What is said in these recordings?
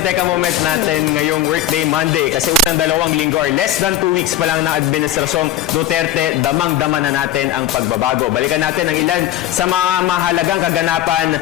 yung teka moment natin ngayong workday Monday kasi unang 2 linggo or less than 2 weeks pa lang ng Administrasyong Duterte, damang-dama na natin ang pagbabago. Balikan natin ang ilan sa mga mahalagang kaganapan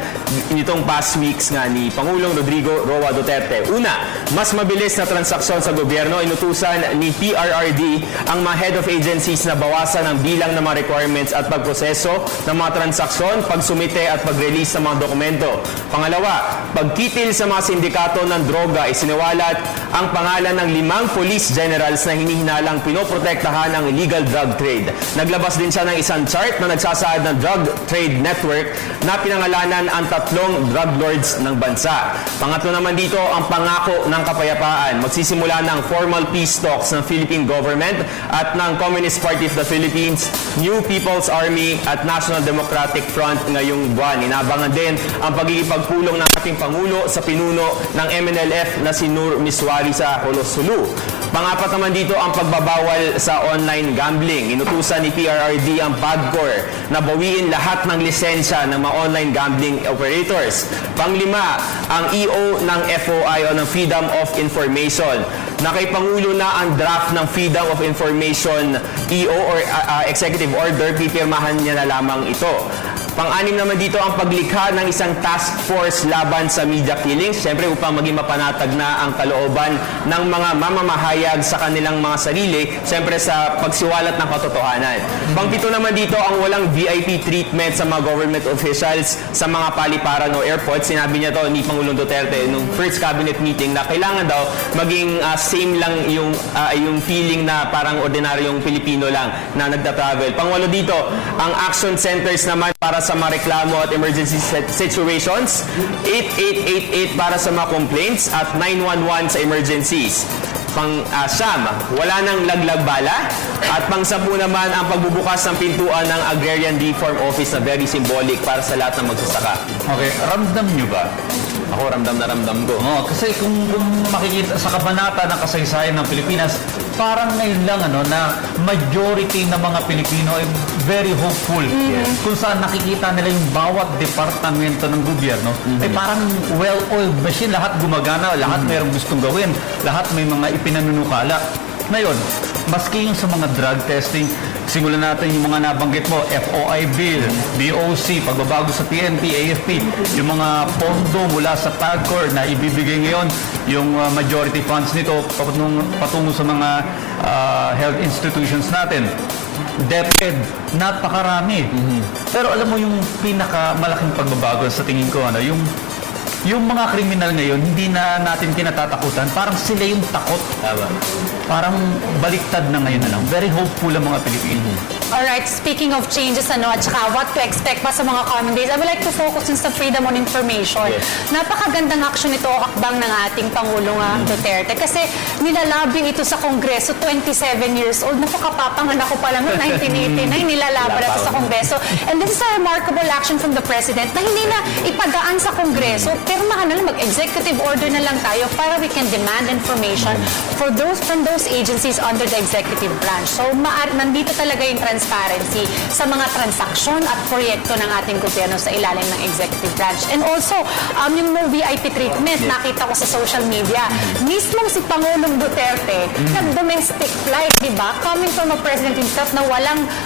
nitong past weeks nga ni Pangulong Rodrigo Roa Duterte. Una, mas mabilis na transaksyon sa gobyerno. Inutusan ni PRRD ang mga head of agencies na bawasan ang bilang ng mga requirements at pagproseso ng mga transaksyon, pagsumite at pag-release ng mga dokumento. Pangalawa, pagkitil sa mga sindikato ng droga, isiniwalat ang pangalan ng 5 police generals na hinihinalang pinoprotektahan ang illegal drug trade. Naglabas din siya ng isang chart na nagsasaad ng drug trade network na pinangalanan ang 3 drug lords ng bansa. Pangatlo naman dito ang pangako ng kapayapaan. Magsisimula ng formal peace talks ng Philippine government at ng Communist Party of the Philippines, New People's Army at National Democratic Front ngayong buwan. Inabangan din ang pagkikipagpulong ng ating Pangulo sa pinuno ng MNLF na si Nur Miswari sa Holosulu. Pangapat naman dito ang pagbabawal sa online gambling. Inutusan ni PRRD ang PAGCOR na bawiin lahat ng lisensya ng mga online gambling operators. Panglima, ang EO ng FOI o ng Freedom of Information. Nakaipangulo na ang draft ng Freedom of Information EO or Executive Order, pipirmahan niya na lamang ito. Pang-anim naman dito ang paglikha ng isang task force laban sa media killings, siyempre upang maging mapanatag na ang kalooban ng mga mamamahayag sa kanilang mga sarili, siyempre sa pagsiwalat ng katotohanan. Pang-pito naman dito ang walang VIP treatment sa mga government officials sa mga paliparan o airport. Sinabi niya to ni Pangulong Duterte nung first cabinet meeting na kailangan daw maging same lang yung feeling na parang ordinaryong Pilipino lang na nagta-travel. Pangwalo dito, ang action centers naman para sa mga reklamo at emergency situations, 8888 para sa mga complaints at 911 sa emergencies. Pang-siyam, wala nang laglag bala. At pang-10 naman ang pagbubukas ng pintuan ng Agrarian Reform Office na very symbolic para sa lahat ng magsasaka. Okay, ramdam nyo ba? Ako ramdam na ramdam ko. Kasi kung makikita sa kabanata ng kasaysayan ng Pilipinas, parang ngayon lang na majority ng mga Pilipino ay very hopeful. Kung saan nakikita nila yung bawat departamento ng gobyerno ay parang well-oiled machine. Lahat gumagana, lahat mayroong gustong gawin, lahat may mga ipinanunukala. Ngayon, maski yung sa mga drug testing, simulan natin yung mga nabanggit mo, FOI bill, BOC, pagbabago sa PNP, AFP, yung mga pondo mula sa PAGCOR na ibibigay ngayon, yung majority funds nito patungo sa mga health institutions natin. DepEd, napakarami. Pero alam mo yung pinakamalaking pagbabago sa tingin ko, yung mga kriminal ngayon, hindi na natin kinatatakutan. Parang sila yung takot. Parang baliktad na ngayon na lang. Very hopeful ang mga Pilipino. Alright, speaking of changes at saka what to expect pa sa mga coming days, I would like to focus sa freedom on information. Yes. Napakagandang action ito o hakbang ng ating Pangulong Duterte kasi nilalabi ito sa Kongreso, 27 years old. Napakapapanganak ko pa lang noong 1989, nilalaban ito sa Kongreso. And this is a remarkable action from the President na hindi na ipagaan sa Kongreso, pirmahan na lang, mag-executive order na lang tayo para we can demand information from those agencies under the executive branch. So, nandito talaga yung transparency sa mga transaksyon at proyekto ng ating gobyerno sa ilalim ng executive branch. And also, yung no VIP treatment, nakita ko sa social media, mismong si Pangulong Duterte, nag-domestic flight, di ba? Coming from a president himself na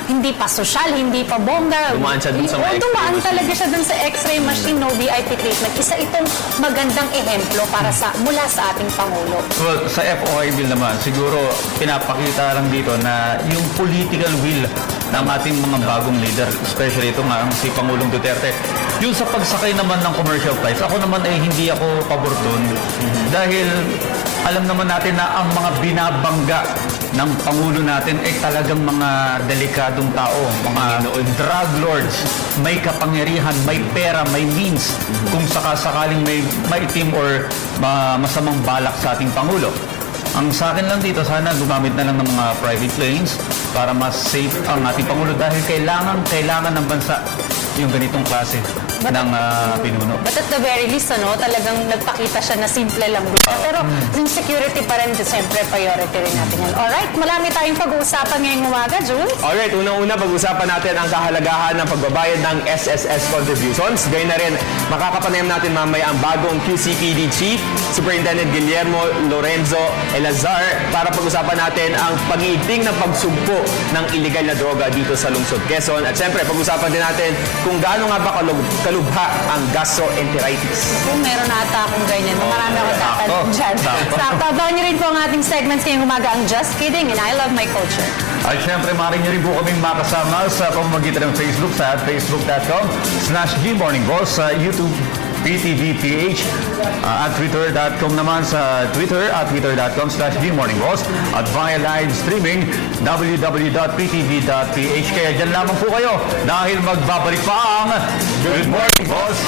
hindi pa sosyal, hindi pa bongga. Dumaan siya dun sa mga X-ray dumaan machine. talaga siya dun sa X-ray machine, no VIP treatment. Isa itong magandang ehemplo para mula sa ating Pangulo. Well, sa FOI bill naman, siguro pinapakita lang dito na yung political will ng ating mga bagong leader, especially ito nga si Pangulong Duterte. Yung sa pagsakay naman ng commercial flights, ako naman ay hindi ako pabor doon. Dahil alam naman natin na ang mga binabangga ng Pangulo natin ay talagang mga delikadong tao, mga drug lords, may kapangyarihan, may pera, may means kung sakasakaling may maitim or masamang balak sa ating Pangulo. Ang sa akin lang dito, sana gumamit na lang ng mga private planes para mas safe ang ating Pangulo dahil kailangan ng bansa yung ganitong klase ng pinuno. But at the very least, talagang nagpakita siya na simple lang din siya. Pero yung security pa rin, siyempre, priority rin natin yan. Alright, marami tayong pag-uusapan ngayong umaga, Jules. Alright, unang-una pag-usapan natin ang kahalagahan ng pagbabayad ng SSS contributions. Gayun na rin, makakapanayam natin mamaya ang bagong QCPD Chief, Superintendent Guillermo Lorenzo Elazar, para pag-usapan natin ang pag-iigting ng pagsugpo ng illegal na droga dito sa lungsod Quezon. At syempre, pag-usapan din natin kung gaano nga ba kalubha ang gastroenteritis. Kung meron ata akong ganyan, marami akong tatanong dyan. Sakto, abangan niyo rin po ang ating segments ngayong umaga, ang Just Kidding and I Love My Culture. At syempre, maaari nyo rin po kaming makasama sa pamamagitan ng Facebook sa facebook.com/GMorningBoss, sa YouTube, PTVPH, at twitter.com naman sa Twitter, at twitter.com/GMorningBoss, at via live streaming, www.ptv.ph. Kaya dyan lamang po kayo dahil magbabalik pa ang Good Morning Boss